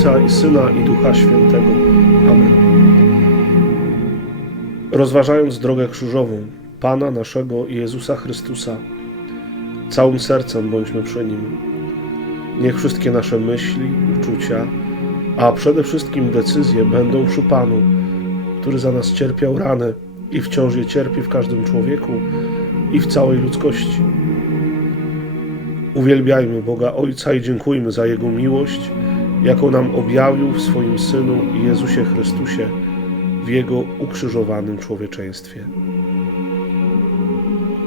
Ojca i Syna i Ducha Świętego. Amen. Rozważając drogę krzyżową Pana naszego Jezusa Chrystusa, całym sercem bądźmy przy Nim. Niech wszystkie nasze myśli, uczucia, a przede wszystkim decyzje będą przy Panu, który za nas cierpiał rany i wciąż je cierpi w każdym człowieku i w całej ludzkości. Uwielbiajmy Boga Ojca i dziękujmy za Jego miłość, jaką nam objawił w swoim Synu Jezusie Chrystusie w Jego ukrzyżowanym człowieczeństwie.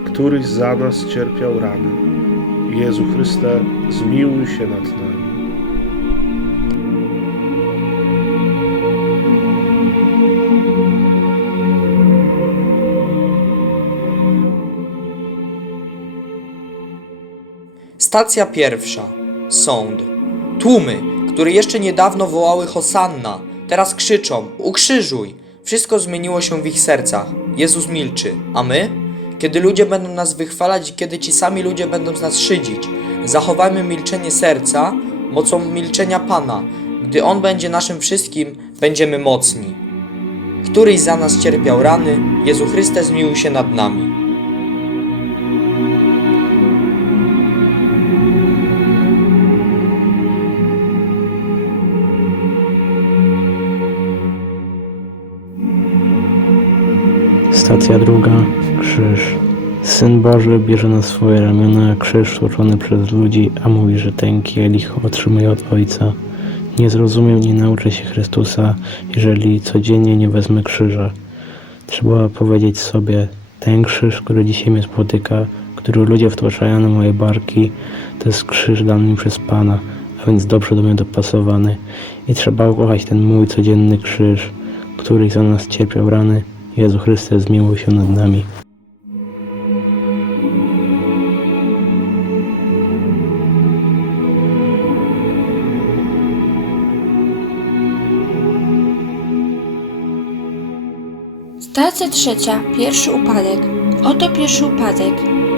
Któryś za nas cierpiał rany. Jezu Chryste, zmiłuj się nad nami. Stacja pierwsza. Sąd. Tłumy, które jeszcze niedawno wołały Hosanna, teraz krzyczą: Ukrzyżuj! Wszystko zmieniło się w ich sercach. Jezus milczy, a my? Kiedy ludzie będą nas wychwalać i kiedy ci sami ludzie będą z nas szydzić, zachowajmy milczenie serca mocą milczenia Pana. Gdy On będzie naszym wszystkim, będziemy mocni. Któryś za nas cierpiał rany, Jezu Chryste zmiłuj się nad nami. Stacja druga. Krzyż. Syn Boży bierze na swoje ramiona krzyż tłoczony przez ludzi, a mówi, że ten kielich otrzymuje od Ojca. Nie zrozumiem, nie nauczę się Chrystusa, jeżeli codziennie nie wezmę krzyża. Trzeba powiedzieć sobie, ten krzyż, który dzisiaj mnie spotyka, który ludzie wtłaczają na moje barki, to jest krzyż dany mi przez Pana, a więc dobrze do mnie dopasowany. I trzeba ukochać ten mój codzienny krzyż, który za nas cierpiał rany. Jezu Chryste, zmiłuj się nad nami. Stacja trzecia. Pierwszy upadek. Oto pierwszy upadek.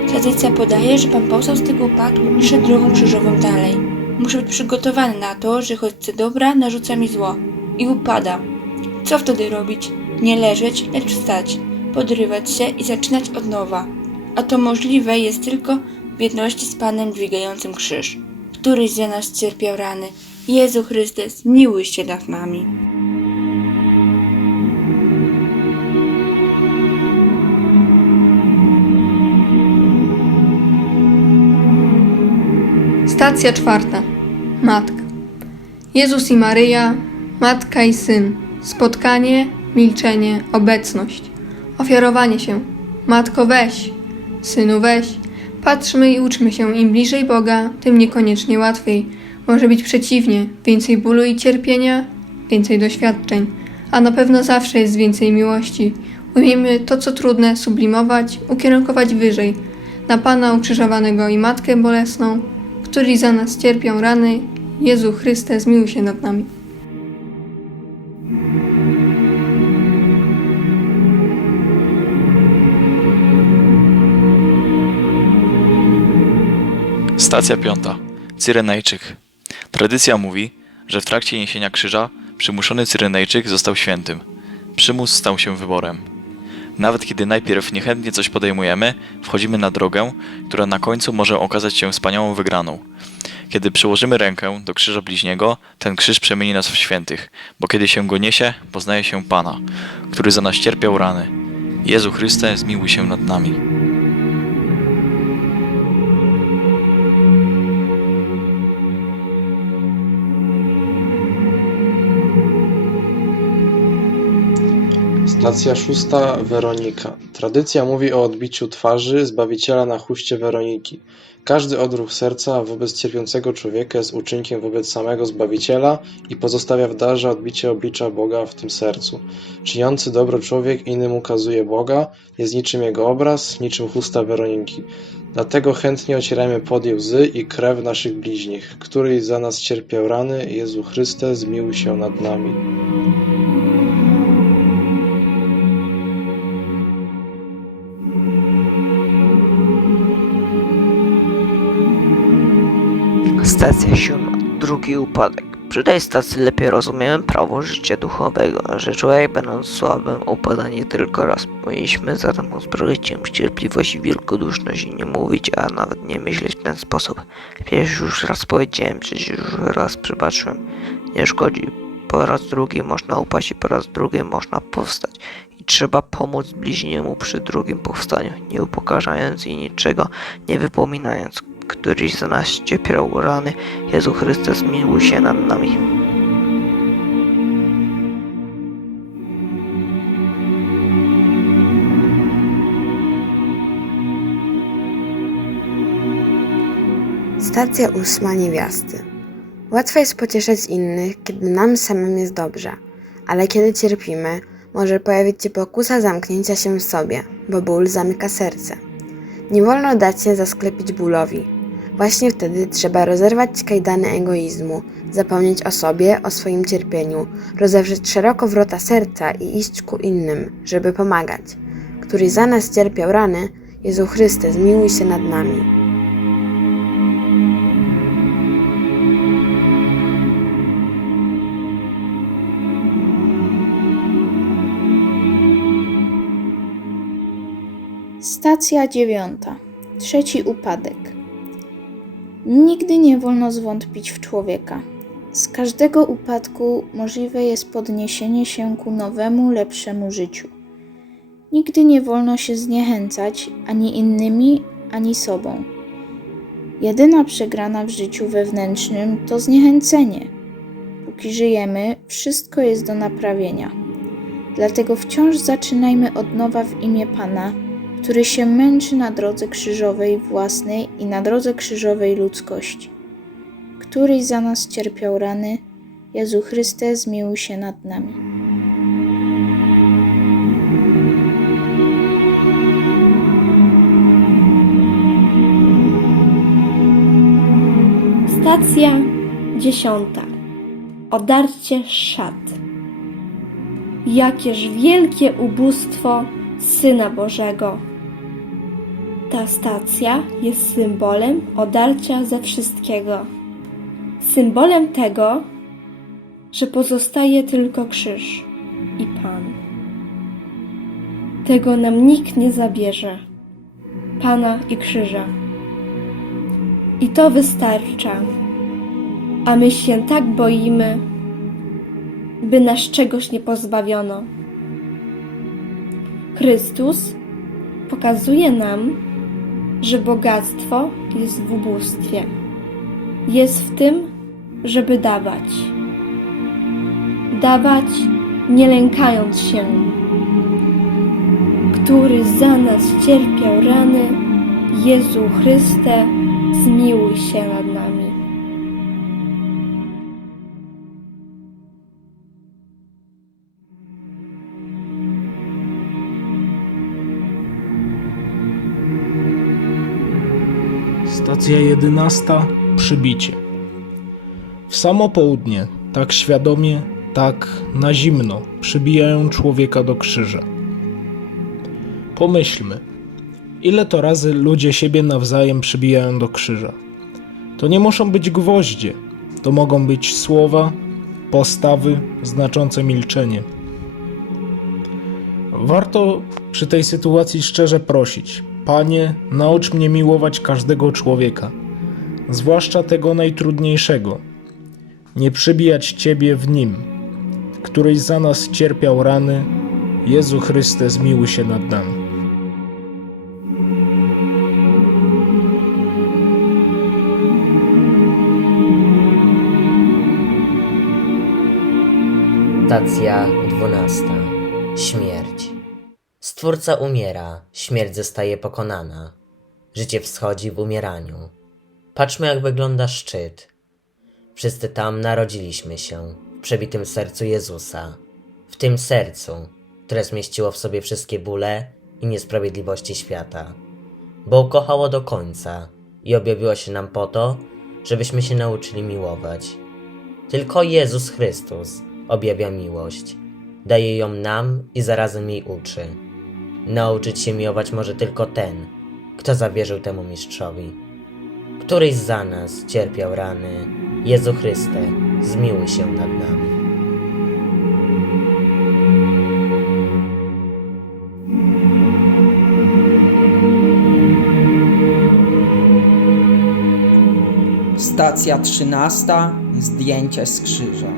Tradycja podaje, że Pan powstał z tego upadku i szedł drogą krzyżową dalej. Muszę być przygotowany na to, że choć chcę dobra, narzuca mi zło. I upada. Co wtedy robić? Nie leżeć, lecz wstać, podrywać się i zaczynać od nowa. A to możliwe jest tylko w jedności z Panem dźwigającym krzyż. Któryś za nas cierpiał rany. Jezu Chryste, zmiłuj się nad nami. Stacja czwarta. Matka. Jezus i Maryja, matka i syn. Spotkanie, milczenie, obecność. Ofiarowanie się. Matko weź, synu weź. Patrzmy i uczmy się, im bliżej Boga, tym niekoniecznie łatwiej. Może być przeciwnie, więcej bólu i cierpienia, więcej doświadczeń, a na pewno zawsze jest więcej miłości. Umiemy to, co trudne, sublimować, ukierunkować wyżej. Na Pana ukrzyżowanego i Matkę bolesną, którzy za nas cierpią rany, Jezu Chryste, zmiłuj się nad nami. Stacja piąta. Cyrenejczyk. Tradycja mówi, że w trakcie niesienia krzyża przymuszony Cyrenejczyk został świętym. Przymus stał się wyborem. Nawet kiedy najpierw niechętnie coś podejmujemy, wchodzimy na drogę, która na końcu może okazać się wspaniałą wygraną. Kiedy przyłożymy rękę do krzyża bliźniego, ten krzyż przemieni nas w świętych, bo kiedy się go niesie, poznaje się Pana, który za nas cierpiał rany. Jezu Chryste, zmiłuj się nad nami. Stacja szósta Weronika. Tradycja mówi o odbiciu twarzy Zbawiciela na chuście Weroniki. Każdy odruch serca wobec cierpiącego człowieka jest uczynkiem wobec samego Zbawiciela i pozostawia w darze odbicie oblicza Boga w tym sercu. Czyniący dobro człowiek innym ukazuje Boga, jest niczym jego obraz, niczym chusta Weroniki. Dlatego chętnie ocieramy pod jej łzy i krew naszych bliźnich, któryś za nas cierpiał rany, Jezu Chryste, zmiłuj się nad nami. Stacja siódma. Drugi upadek. Przy tej stacji lepiej rozumiemy prawo życia duchowego, że człowiek będąc słabym upada nie tylko raz. Powinniśmy zatem uzbroić się w cierpliwość i wielkoduszność i nie mówić, a nawet nie myśleć w ten sposób. Przecież już raz powiedziałem, przecież już raz przebaczyłem. Nie szkodzi. Po raz drugi można upaść i po raz drugi można powstać. I trzeba pomóc bliźniemu przy drugim powstaniu, nie upokarzając i niczego nie wypominając. Któryś za nas cierpiał rany, Jezu Chryste zmiłuj się nad nami. Stacja ósma niewiasty. Łatwo jest pocieszać innych, kiedy nam samym jest dobrze, ale kiedy cierpimy, może pojawić się pokusa zamknięcia się w sobie, bo ból zamyka serce. Nie wolno dać się zasklepić bólowi. Właśnie wtedy trzeba rozerwać kajdany egoizmu, zapomnieć o sobie, o swoim cierpieniu, rozewrzeć szeroko wrota serca i iść ku innym, żeby pomagać. Któryś za nas cierpiał rany, Jezu Chryste, zmiłuj się nad nami. Stacja dziewiąta. Trzeci upadek. Nigdy nie wolno zwątpić w człowieka. Z każdego upadku możliwe jest podniesienie się ku nowemu, lepszemu życiu. Nigdy nie wolno się zniechęcać ani innymi, ani sobą. Jedyna przegrana w życiu wewnętrznym to zniechęcenie. Póki żyjemy, wszystko jest do naprawienia. Dlatego wciąż zaczynajmy od nowa w imię Pana, który się męczy na drodze krzyżowej własnej i na drodze krzyżowej ludzkości. Któryś za nas cierpiał rany, Jezu Chryste, zmiłuj się nad nami. Stacja dziesiąta. Odarcie szat. Jakież wielkie ubóstwo Syna Bożego. Ta stacja jest symbolem odarcia ze wszystkiego. Symbolem tego, że pozostaje tylko krzyż i Pan. Tego nam nikt nie zabierze. Pana i krzyża. I to wystarcza. A my się tak boimy, by nas czegoś nie pozbawiono. Chrystus pokazuje nam, że bogactwo jest w ubóstwie. Jest w tym, żeby dawać. Dawać nie lękając się. Który za nas cierpiał rany, Jezu Chryste, zmiłuj się nad Stacja jedenasta. Przybicie. W samo południe, tak świadomie, tak na zimno, przybijają człowieka do krzyża. Pomyślmy, ile to razy ludzie siebie nawzajem przybijają do krzyża. To nie muszą być gwoździe, to mogą być słowa, postawy znaczące milczenie. Warto przy tej sytuacji szczerze prosić: Panie, naucz mnie miłować każdego człowieka, zwłaszcza tego najtrudniejszego. Nie przybijać Ciebie w nim, któryś za nas cierpiał rany. Jezu Chryste, zmiłuj się nad nami. Stacja 12. Śmierć. Stwórca umiera, śmierć zostaje pokonana. Życie wschodzi w umieraniu. Patrzmy, jak wygląda szczyt. Wszyscy tam narodziliśmy się, w przebitym sercu Jezusa. W tym sercu, które zmieściło w sobie wszystkie bóle i niesprawiedliwości świata. Bo ukochało do końca i objawiło się nam po to, żebyśmy się nauczyli miłować. Tylko Jezus Chrystus objawia miłość. Daje ją nam i zarazem jej uczy. Nauczyć się miłować może tylko ten, kto zawierzył temu mistrzowi. któryś za nas cierpiał rany. Jezu Chryste, zmiłuj się nad nami. Stacja trzynasta. Zdjęcie z krzyża.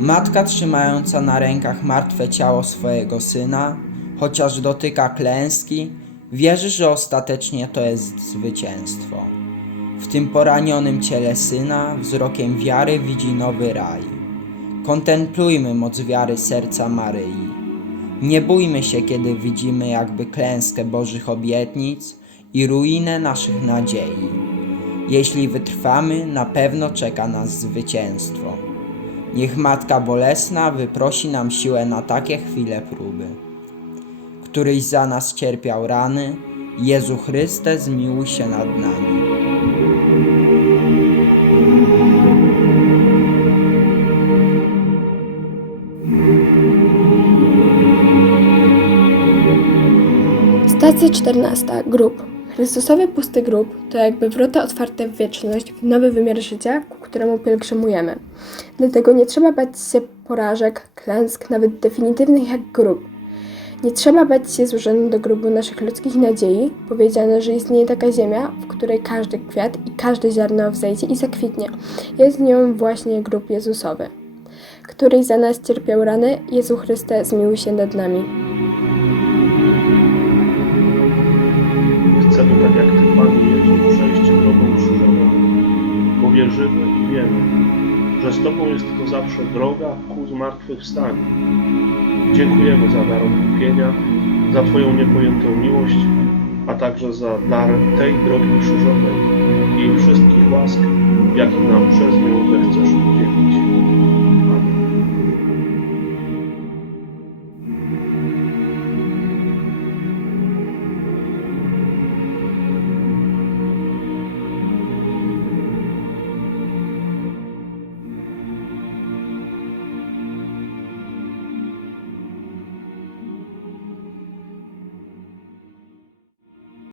Matka trzymająca na rękach martwe ciało swojego syna, chociaż dotyka klęski, wierzy, że ostatecznie to jest zwycięstwo. W tym poranionym ciele syna wzrokiem wiary widzi nowy raj. Kontemplujmy moc wiary serca Maryi. Nie bójmy się, kiedy widzimy jakby klęskę Bożych obietnic i ruinę naszych nadziei. Jeśli wytrwamy, na pewno czeka nas zwycięstwo. Niech Matka Bolesna wyprosi nam siłę na takie chwile próby. Któryś za nas cierpiał rany, Jezu Chryste, zmiłuj się nad nami. Stacja 14. Grób. Chrystusowy pusty grób to jakby wrota otwarte w wieczność, w nowy wymiar życia, ku któremu pielgrzymujemy. Dlatego nie trzeba bać się porażek, klęsk, nawet definitywnych jak grób. Nie trzeba bać się złożonym do grubu naszych ludzkich nadziei, powiedziane, że istnieje taka ziemia, w której każdy kwiat i każde ziarno wzejdzie i zakwitnie. Jest nią właśnie grób Jezusowy. Któryś za nas cierpiał rany, Jezu Chryste, zmiłuj się nad nami. Chcemy tak jak Ty, Panie Jezu, przejść drogą krzyżową, bo wierzymy i wiemy, że z Tobą jest to zawsze droga ku zmartwychwstaniu. Dziękujemy za dar odkupienia, za Twoją niepojętą miłość, a także za dar tej drogi krzyżowej i wszystkich łask, jakie nam przez nią zechcesz udzielić.